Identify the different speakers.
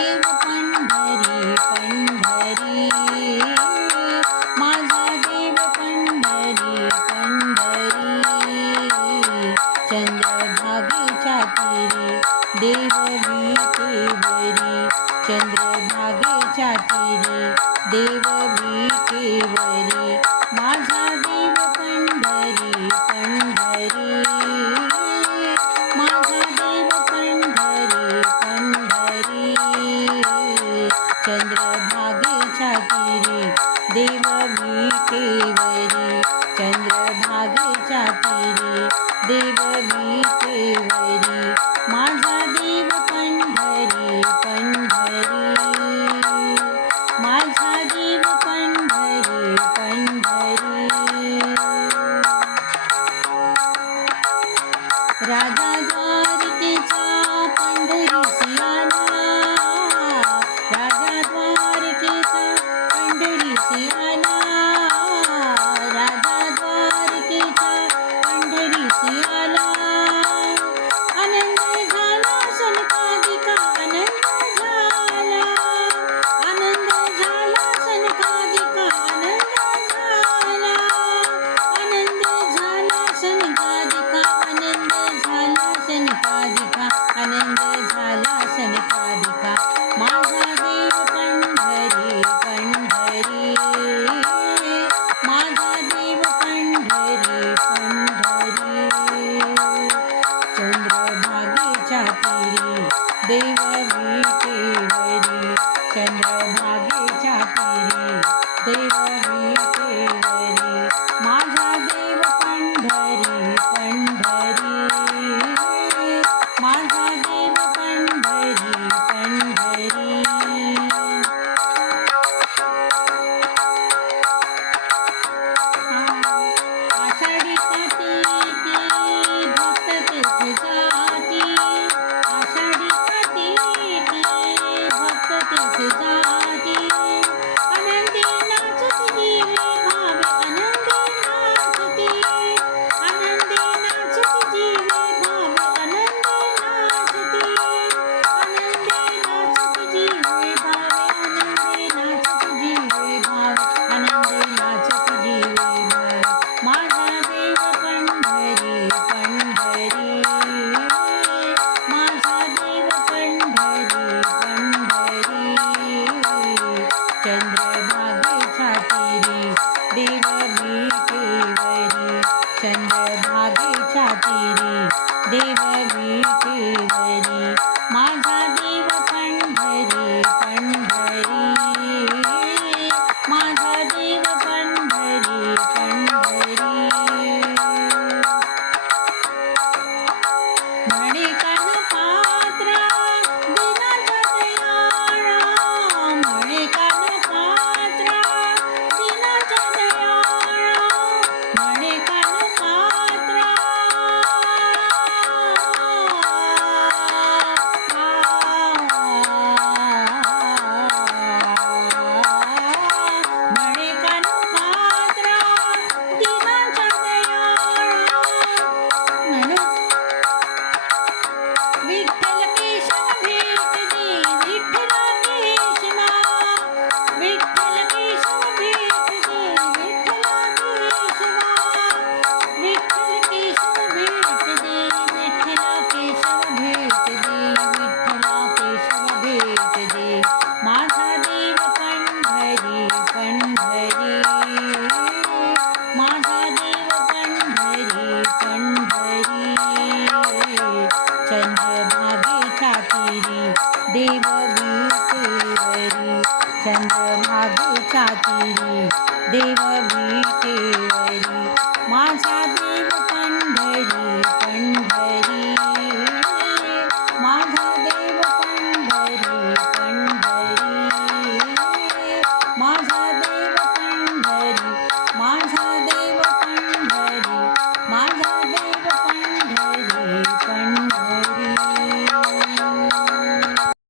Speaker 1: देव पंढरी पंढरी माझा देव पंढरी पंढरी चंद्रभाग चारी देव बीचे घरी चंद्रभागे चारी देवगीचेरी माझा देवरी चंद्रभागेच्या तीरी देव गीतेवरी माझा देव पंढरी पंढरी देव चाती देव विटे माझा देव पंढरी पंढरी